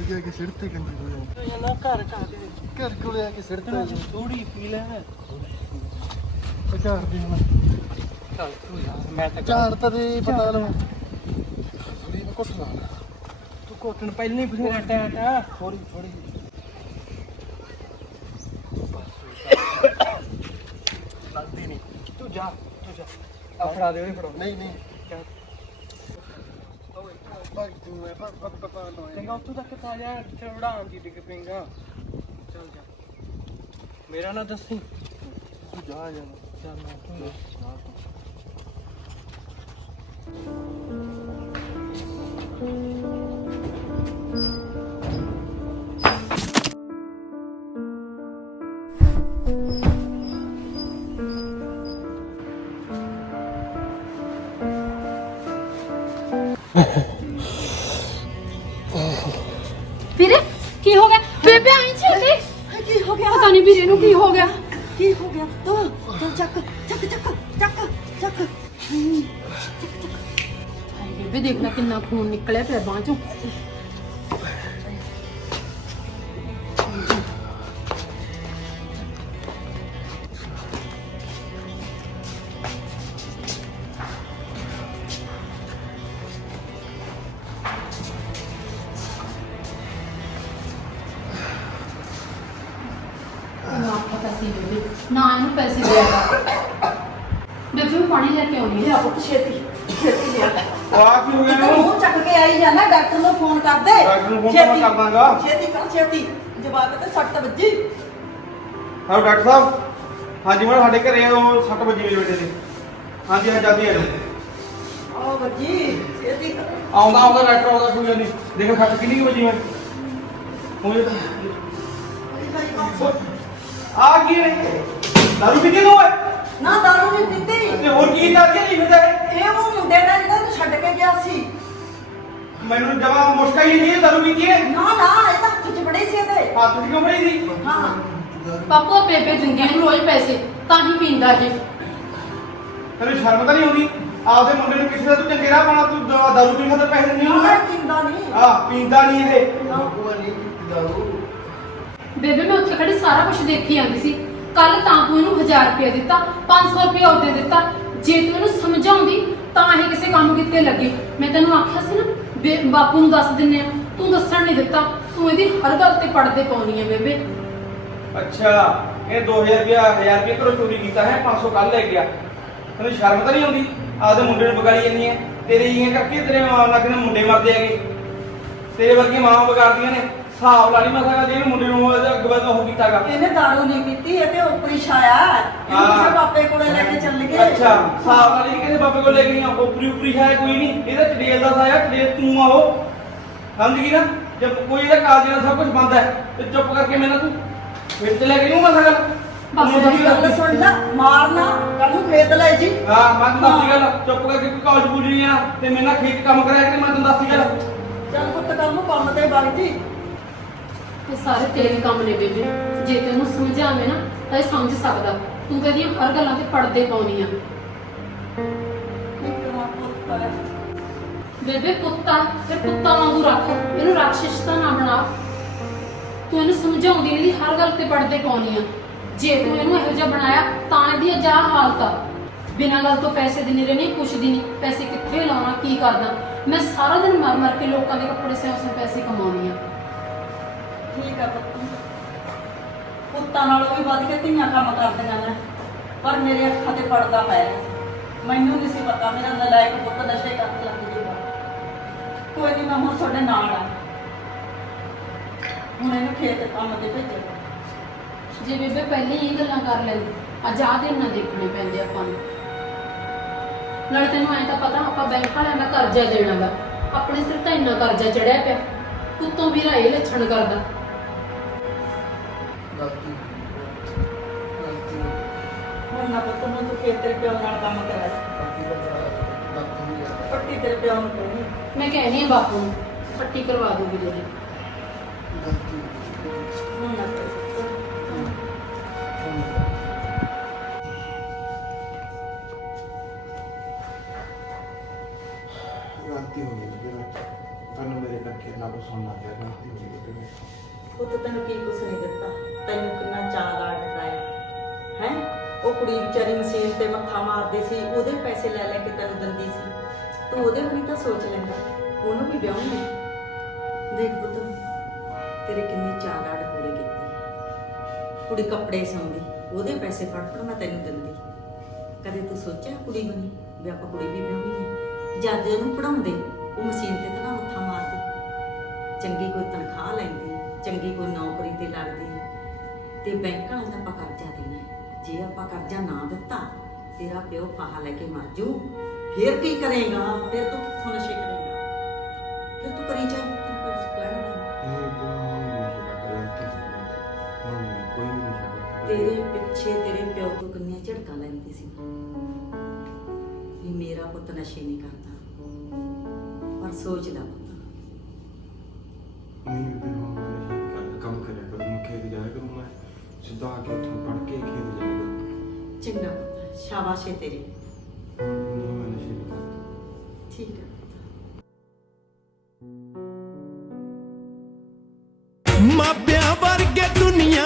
ਗਿਆ ਕਿ ਸਿਰ ਤੇ ਕੰਜੀ ਹੋ ਜਾ। ਨਾ ਘਰ ਦੇ ਘਰ ਕੋਲੇ ਆ ਕੇ ਸਿਰ ਤੇ ਥੋੜੀ ਪੀ ਲੈ। ਚਾਰ ਦੀ ਹੁਣ ਚੱਲ ਤੂੰ ਯਾਰ, ਮੈਂ ਤਾਂ ਚਾਰ ਤਾਂ ਦੇ ਪਤਾ ਲਵਾਂ ਥੋੜੀ ਨਾ ਕੁੱਟ ਲਾ। ਤੂੰ ਕੋਟਣ ਪਹਿਲਾਂ ਹੀ ਬਥੇਰਾ ਟਾਟਾ ਥੋੜੀ ਲੱਗਦੀ ਨਹੀਂ। ਤੂੰ ਜਾ ਆ ਫੜਾ ਦੇ, ਉਹਨੇ ਫੜਾ। ਨਹੀਂ ਭਾਈ ਤੂੰ ਮੈਂ ਪਤਾ ਨਾ ਚੰਗਾ ਉੱਥੋਂ ਤੱਕ ਤਾਂ ਜਾ, ਇੱਥੇ ਉਡਾਣ ਦੀ ਡਿੱਗ ਪਏਗਾ। ਚੱਲ ਜਾ, ਮੇਰਾ ਨਾ ਦੱਸੀ। ਤੂੰ ਜਾ ਯਾਰ। ਚੱਲ ਮੈਂ ਤੂੰ ਵੀਰੇ ਕੀ ਹੋ ਗਿਆ? ਬੇਬੇ ਆਈ ਛੇਤੀ। ਕੀ ਹੋ ਗਿਆ? ਪਤਾ ਨਹੀਂ ਵੀਰੇ ਨੂੰ ਕੀ ਹੋ ਗਿਆ। ਕੀ ਹੋ ਗਿਆ? ਤੂੰ ਚੱਕ ਹਾਏ ਬੇਬੇ ਦੇਖ ਲੈ ਕਿੰਨਾ ਖੂਨ ਨਿਕਲਿਆ ਪਿਆ ਬਾਂਹ ਚੋਂ। ਨਾ ਇਹਨੂੰ ਪੈਸੇ ਦਿਆ ਕਰ। ਬੇਬੇ ਨੂੰ ਪਾਣੀ ਲੈ ਕੇ ਆਉਣੀ ਹੈ। ਲਿਆ ਪੁੱਤ ਛੇਤੀ ਲਿਆ। ਆ ਕੀ ਹੋ ਗਿਆ ਤੂੰ ਮੂੰਹ ਚੱਕ ਕੇ ਆਈ ਜਾਂਦਾ, ਡਾਕਟਰ ਨੂੰ ਫੋਨ ਕਰ ਦੇ। ਡਾਕਟਰ ਨੂੰ ਫੋਨ ਤਾਂ ਮੈਂ ਕਰ ਦਾਂਗਾ। ਛੇਤੀ ਕਰ ਛੇਤੀ, ਜਵਾਬ ਤੇ ਸੱਟ ਵੱਜੀ। ਹਾਂ ਡਾਕਟਰ ਸਾਹਿਬ। ਹਾਂਜੀ ਮੈਂ ਸਾਡੇ ਘਰੇ ਉਹ 6 ਵਜੇ ਮੇਰੇ ਬੇਟੇ ਦੇ। ਹਾਂਜੀ ਹਾਂ ਜਲਦੀ ਆ ਜਾਓ। ਆ ਬੱਜੀ ਛੇਤੀ ਆਉਂਦਾ ਡਾਕਟਰ ਆਉਂਦਾ ਕੋਈ ਗੱਲ ਨਹੀਂ ਦੇਖੋ ਖੱਟ ਕਿੰਨੀ ਕੁ ਵਜੀ ਮੈਂ ਹੋਏ ਆ ਕੀ ਹੈ ਦਾਰੂ ਪੀਤੀ ਨੂੰ ਓਏ ਨਾ ਦਾਰੂ ਨਹੀਂ ਪੀਤੀ ਤੇ ਹੋਰ ਕੀ ਕਰਦੀ ਨਹੀਂ ਫਿਰਦਾ ਇਹ ਉਹ ਮੁੰਡੇ ਦਾ ਜਿਹੜਾ ਤੂੰ ਛੱਡ ਕੇ ਗਿਆ ਸੀ ਮੈਨੂੰ ਜਮਾ ਮੁਸ਼ਕਾ ਹੀ ਨਹੀਂ ਦਾਰੂ ਪੀਤੀ ਹੈ ਨਾ ਇਹ ਤਾਂ ਹੱਥ 'ਚ ਬੜੀ ਸੀ ਇਹਦੇ ਹੱਥ ਦੀ ਕੰਪਨੀ ਦੀ ਹਾਂ ਪਾਪੂ ਬੇਬੇ ਦਿੰਦੀ ਆ ਇਹਨੂੰ ਰੋਜ਼ ਪੈਸੇ ਤਾਂ ਹੀ ਪੀਂਦਾ ਇਹ। ਤੈਨੂੰ ਸ਼ਰਮ ਤਾਂ ਨਹੀਂ ਆਉਂਦੀ ਆਪਦੇ ਮੁੰਡੇ ਨੂੰ ਕਿਸੇ ਦਾ ਤੂੰ ਚੰਗੇ ਰਾਹ ਪਾਣਾ ਤੂੰ ਦਾਰੂ ਪੀਣ ਖਾਤਰ ਪੈਸੇ ਨਹੀਂ ਨਾ ਹੁੰਦੇ ਪੀਂਦਾ ਨਹੀਂ ਪੀਂਦਾ ਨਹੀਂ ਇਹ ਬੇਬੇ ਮੈਂ ਉੱਥੇ ਖੜੀ ਸਾਰਾ ਕੁਝ ਦੇਖੀ ਜਾਂਦੀ ਸੀ। ਕੱਲ ਤਾਂ ਤੂੰ ਇਹਨੂੰ 1000 ਰੁਪਏ ਦਿੱਤਾ, 500 ਰੁਪਏ ਉਹਦੇ ਦਿੱਤਾ। ਜੇ ਤੂੰ ਇਹਨੂੰ ਸਮਝਾਉਂਦੀ ਤਾਂ ਇਹ ਕਿਸੇ ਕੰਮ ਕਿਤੇ ਲੱਗੇ। ਮੈਂ ਤੈਨੂੰ ਆਖਿਆ ਸੀ ਨਾ ਬਾਪੂ ਨੂੰ ਦੱਸ ਦਿੰਨੇ ਆ, ਤੂੰ ਦੱਸਣ ਨਹੀਂ ਦਿੱਤਾ। ਤੂੰ ਇਹਦੀ ਹਰ ਗੱਲ ਤੇ ਪੜਦੇ ਪਾਉਣੀ ਹੈ ਬੇਬੇ। ਅੱਛਾ ਇਹ 2000 ਰੁਪਇਆ 1000 ਰੁਪਏ ਘਰੋਂ ਚੋਰੀ ਕੀਤਾ ਹੈ 500 ਕੱਲ ਲੈ ਗਿਆ ਤੈਨੂੰ ਸ਼ਰਮ ਤਾਂ ਨਹੀਂ ਆਉਂਦੀ ਆਪਦੇ ਮੁੰਡੇ ਨੂੰ ਵਿਗਾੜੀ ਜਾਂਦੀ ਹੈ ਤੇਰੇ ਇਹ ਕਰਕੇ ਤੇਰੇ ਮਾਂ ਨਾਲ ਕਿਤੇ ਮੁੰਡੇ ਮਰਦੇ ਹੈਗੇ ਤੇਰੇ ਵਰਗੀ ਮਾਂ ਵਿਗਾੜਦੀਆਂ ਨੇ ਹਿਸਾਬ ਲਾ ਲਈ ਮੈਂ ਕਿਹਾ ਜੇ ਇਹਨੂੰ ਮੁੰਡੇ ਨੂੰ ਅੱਗੇ ਉਹ ਕੀਤਾਗਾ ਇਹਨੇ ਦਾਰੂ ਨਹੀਂ ਪੀਤੀ ਇਹ ਤੇ ਉੱਪਰੀ ਛਾਇਆ ਇਹਨੂੰ ਕਿਸੇ ਬਾਪੇ ਕੋਲੇ ਲੈ ਕੇ ਚੱਲ ਗਏ ਅੱਛਾ ਹਿਸਾਬ ਲਾ ਲਈ ਕਿਸੇ ਬਾਬੇ ਕੋਲ ਲੈ ਗਈਆਂ ਉਪਰੀ ਹੈ ਕੋਈ ਨਹੀਂ ਇਹਦਾ ਚੜੇਲ ਦਾ ਸਾਇਆ ਚੜੇਲ ਤੂੰ ਆਓ ਸਮਝ ਗਈ ਨਾ ਜੇ ਕੋਈ ਇਹਦਾ ਕਾਲਜ ਦਾ ਸਭ ਕੁਝ ਬੰਦ ਹੈ ਤੇ ਚੁੱਪ ਕਰਕੇ ਮੈਨਾਂ ਤੂੰ ਫਿਰ ਤੇ ਲੈ ਕੇ ਜਾਊਂਗਾ ਸਾਗਲ ਬਸ ਮੇਰੀ ਗੱਲ ਸੁਣ ਲੈ ਮਾਰਨਾ ਕੱਲ ਨੂੰ ਖੇਤ ਲੈ ਜੀ ਹਾਂ ਮੈਂ ਤੈਨੂੰ ਦੱਸੀ ਗੱਲ ਚੁੱਪ ਕਰਕੇ ਕੋਈ ਕਾਲਜ ਬੁੱਲੀ ਆ ਤੇ ਮੇਰੇ ਨਾਲ ਖੇਤ ਕੰਮ ਕਰਾਇਆ ਕਿ ਮੈਂ ਤੈਨੂੰ ਦੱਸੀ ਗੱਲ ਚੱਲ ਪੁੱਤ ਕੱਲ ਨੂੰ ਕੰਮ ਤੇ ਵਗ ਜੀ ਇਹ ਸਾਰੇ ਤੇਰੇ ਕੰਮ ਨੇ ਬੇਬੇ। ਜੇ ਤੈਨੂੰ ਸਮਝਾਵੇਂ ਨਾ ਤਾਂ ਇਹ ਸਮਝ ਸਕਦਾ। ਤੂੰ ਕਹਦੀਆਂ ਹਰ ਗੱਲਾਂ ਤੇ ਪੜਦੇ ਪਾਉਣੀ ਆ ਬੇਬੇ। ਪੁੱਤਾਂ ਤੇ ਪੁੱਤਾਂ ਵਾਂਗੂ ਰੱਖ ਇਹਨੂੰ, ਰਾਖਸ਼ ਤਾਂ ਨਾ ਬਣਾ। ਤੂੰ ਇਹਨੂੰ ਸਮਝਾਉਂਦੀ ਇਹਦੀ ਹਰ ਗੱਲ ਤੇ ਪੜਦੇ ਪਾਉਣੀ ਆ। ਜੇ ਤੂੰ ਇਹਨੂੰ ਇਹੋ ਜਿਹਾ ਬਣਾਇਆ ਤਾਂ ਇਹਦੀ ਅੱਜ ਆਹ ਹਾਲਤ ਆ। ਬਿਨਾਂ ਗੱਲ ਤੋਂ ਪੈਸੇ ਦਿੰਦੀ ਰਹਿਣੀ, ਪੁੱਛਦੀ ਨਹੀਂ ਪੈਸੇ ਕਿੱਥੇ ਲਾਉਣਾ, ਕੀ ਕਰਦਾ। ਮੈਂ ਸਾਰਾ ਦਿਨ ਮਰ ਕੇ ਲੋਕਾਂ ਦੇ ਕੱਪੜੇ ਸਿਉਂ ਪੈਸੇ ਕਮਾਉਣੀ ਆ। ਠੀਕ ਆ ਪੁੱਤ ਪੁੱਤਾਂ ਨਾਲੋਂ ਵੀ ਵੱਧ ਕੇ ਧੀਆਂ ਕੰਮ ਕਰਦੀਆਂ ਨੇ ਪਰ ਮੇਰੇ ਅੱਖਾਂ ਤੇ ਪੜਦਾ ਪੈ ਮੈਨੂੰ ਨਹੀਂ ਸੀ ਪਤਾ ਮੇਰਾ ਨਲਾਇਕ ਪੁੱਤ ਨਸ਼ੇ ਕਰਨ ਲੱਗ ਜੂਗਾ। ਕੋਈ ਨਹੀਂ ਮੈਂ ਹੁਣ ਤੁਹਾਡੇ ਨਾਲ ਆ ਹੁਣ ਇਹਨੂੰ ਖੇਤ ਕੰਮ ਤੇ ਭੇਜੋ। ਜੇ ਬੇਬੇ ਪਹਿਲੇ ਹੀ ਇਹ ਗੱਲਾਂ ਕਰ ਲੈਂਦੀ ਅੱਜ ਆਹ ਦਿਨ ਨਾ ਦੇਖਣੇ ਪੈਂਦੇ ਆਪਾਂ ਨੂੰ। ਨਾਲੇ ਤੈਨੂੰ ਐਂ ਤਾਂ ਪਤਾ ਆਪਾਂ ਬੈਂਕ ਵਾਲਿਆਂ ਦਾ ਕਰਜ਼ਾ ਦੇਣਾ ਗਾ, ਆਪਣੇ ਸਿਰ ਤਾਂ ਇੰਨਾ ਕਰਜ਼ਾ ਚੜਿਆ ਪਿਆ। ਉੱਤੋਂ ਵੀਰਾ ਇਹ ਲੱਛਣ ਕਰਦਾ। ਹੁਣ ਨਾ ਪੁੱਤ ਨੂੰ ਤੂੰ ਖੇਤ ਤੇਰੇ ਪਿਓ ਨਾਲ ਕੰਮ ਕਰਾ ਪੱਟੀ ਤੇਰੇ ਪਿਓ ਨੂੰ ਕੋਈ ਮੈਂ ਕਹਿਣੀ ਆ ਬਾਪੂ ਨੂੰ ਪੱਟੀ ਕਰਵਾ ਦੂ ਵੀਰੇ ਦੀ। ਹੁਣ ਨਾ ਗਲਤੀ ਹੋ ਗਈ ਵੀਰੇ ਤੁਹਾਨੂੰ ਮੇਰੇ ਕਰਕੇ ਨਾ ਕੁਝ ਸੁਣਨਾ ਪਿਆ ਗਲਤੀ ਹੋ ਗਈ ਵੀਰੇ ਪੁੱਤ ਤੈਨੂੰ ਕੀ ਕੁਛ ਨਹੀਂ ਦਿੱਤਾ ਤੈਨੂੰ ਕਿੰਨਾ ਚਾਅ ਲਾਡ ਕਰਾਇਆ ਹੈ ਉਹ ਕੁੜੀ ਵਿਚਾਰੀ ਮਸ਼ੀਨ ਤੇ ਮੱਥਾ ਮਾਰਦੀ ਸੀ ਉਹਦੇ ਪੈਸੇ ਲੈ ਕੇ ਤੈਨੂੰ ਦਿੰਦੀ ਸੀ ਤੂੰ ਉਹਦੇ ਵੀ ਤਾਂ ਸੋਚ ਲੈਂਦਾ ਉਹਨੂੰ ਵੀ ਵਿਆਹੂੰਗੀ ਦੇਖ ਪੁੱਤ ਤੇਰੇ ਕਿੰਨੇ ਚਾਅ ਲਾਡ ਪੂਰੇ ਕੀਤੇ ਕੁੜੀ ਕੱਪੜੇ ਸਿਉਂਦੀ ਉਹਦੇ ਪੈਸੇ ਫੜ ਫੜ ਮੈਂ ਤੈਨੂੰ ਦਿੰਦੀ ਕਦੇ ਤੂੰ ਸੋਚਿਆ ਕੁੜੀ ਬਣੀ ਵੀ ਆਪਾਂ ਕੁੜੀ ਵੀ ਵਿਆਹਣੀ ਹੈ ਜਦ ਉਹਨੂੰ ਪੜਾਉਂਦੇ ਉਹ ਮਸ਼ੀਨ ਤੇ ਤਾਂ ਮੱਥਾ ਮਾਰਦੀ ਚੰਗੀ ਕੋਈ ਤਨਖਾਹ ਲੈਂਦੀ ਚੰਗੀ ਕੋਈ ਨੌਕਰੀ ਤੇ ਲੱਗਦੀ ਤੇ ਬੈਂਕਾਂ ਦਾ ਆਪਾਂ ਕਰਜ਼ਾ ਦੇਣਾ ਜੇ ਆਪਾਂ ਕਰਜ਼ਾ ਨਾ ਦਿੱਤਾ ਤੇਰਾ ਪਿਓ ਫਾਹਾ ਲੈ ਕੇ ਮਰ ਜੂ ਫਿਰ ਕੀ ਕਰੇਗਾ ਫਿਰ ਤੂੰ ਕਿੱਥੋਂ ਨਸ਼ੇ ਕਰੇਗਾ ਫਿਰ ਤੂੰ ਕਰੀ ਜਾਏ ਤੈਨੂੰ ਕੁਝ ਕਹਿਣਾ ਤੇਰੇ ਪਿੱਛੇ ਤੇਰੇ ਪਿਓ ਤੋਂ ਕਿੰਨੀਆਂ ਝੜਕਾਂ ਲੈਂਦੀ ਸੀ ਵੀ ਮੇਰਾ ਪੁੱਤ ਨਸ਼ੇ ਨਹੀਂ ਕਰਦਾ ਪਰ ਸੋਚ ਲੈ ਪੁੱਤ ਨਹੀਂ ਬੇਬੇ ਹੁਣ ਮੈਂ ਕੰਮ ਕਰਿਆ ਕਰੂੰ ਮੈਂ ਖੇਤ ਜਾਇਆ ਕਰੂੰ ਮੈਂ ਸਿੱਧਾ ਆ ਕੇ ਉੱਥੋਂ ਪੜ ਕੇ ਖੇਤ ਜਾਇਆ ਕਰੂੰ ਚੰਗਾ ਪੁੱਤ ਸ਼ਾਬਾਸ਼ ਏ ਤੇਰੀ ਨਹੀਂ ਮੈਂ ਨਸ਼ੇ ਨਹੀਂ ਕਰਦਾ ਠੀਕ ਹੈ ਮਾਪਿਆਂ ਵਰਗੇ ਦੁਨੀਆ